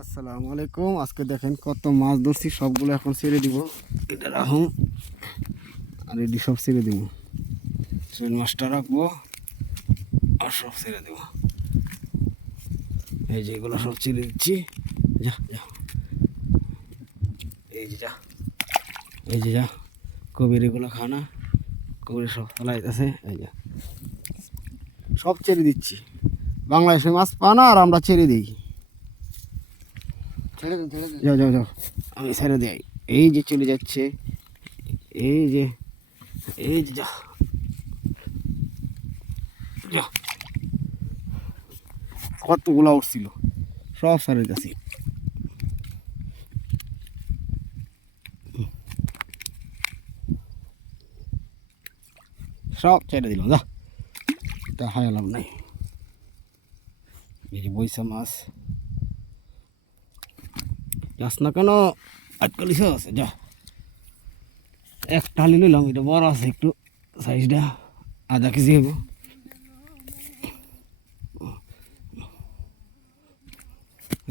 আসসালামু আলাইকুম। আজকে দেখেন কত মাছ ধরছি, সবগুলো এখন ছেড়ে দিব। এটা রাখুন আর এটি সব ছেড়ে দিব। শোল মাছটা রাখব, আর সব ছেড়ে দেবো। এই যে এগুলো সব ছেড়ে দিচ্ছি। যা যা। এই যে, যা। এই যে, যা। কবির এগুলো খানা কবির সব ফেলাইতেছে। এই যা। সব ছেড়ে দিচ্ছি। বাংলাদেশে মাছ পানা আর আমরা ছেড়ে দিই। যাও যাও যাও। আমি ছেড়ে দেই। এই যে চলে যাচ্ছে, এই যে এই যে, যা। যা। কতগুলা উঠছিল? সব ছেড়ে গেছি সব ছেড়ে দিলাম যা। তা হারালাম নাই। এই বৈশা মাছ যাস না কেন? আজকাল আছে, যা। একটা নিয়ে নিলাম এটা বড় আছে একটু সাইজটা আধা কেজি হব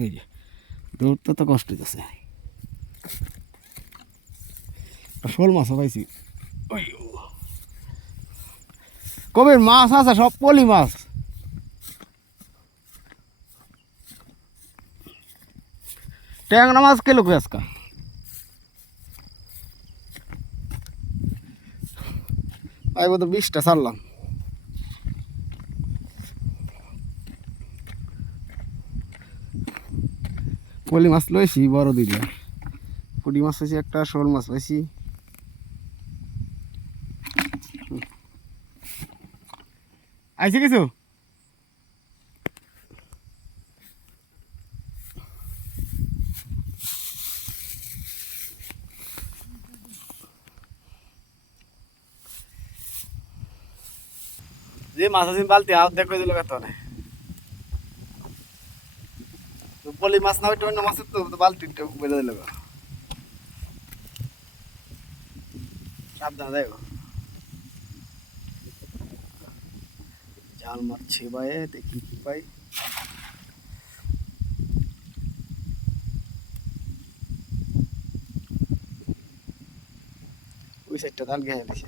এই যে, দৌড়তে তো কষ্ট হইতেছে। শোল মাছও পাইছি। কবির মাছ আছে, সব পলি মাছ। ট্যাংরা মাছ কিলো কই আজকা আইব তো বিশটা ছাড়লাম। পলি মাছ লইছি, বড় দিলে পুটি মাছ পাইছি একটা, শোল মাছ পাইছি আইছে কিছু? যে মাছ আছে বালতি আও দেখো দিল কত না তো পলি মাছ না, ওইটা অন্য মাছের তো বালতিটা বেঁধে দিল সাবধানে, দেখো। জাল মারছে ভাই, দেখি কি পাই। ওই সাইডটা জাল গেয়ে দিছে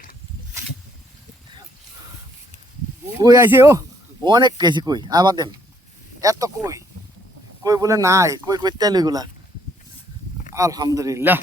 কই আইছে ও? অনেক গেছে কই? আবার দেন। এত কই? কই বলে নাই, কই কইতে তেল এগুলা আলহামদুলিল্লাহ।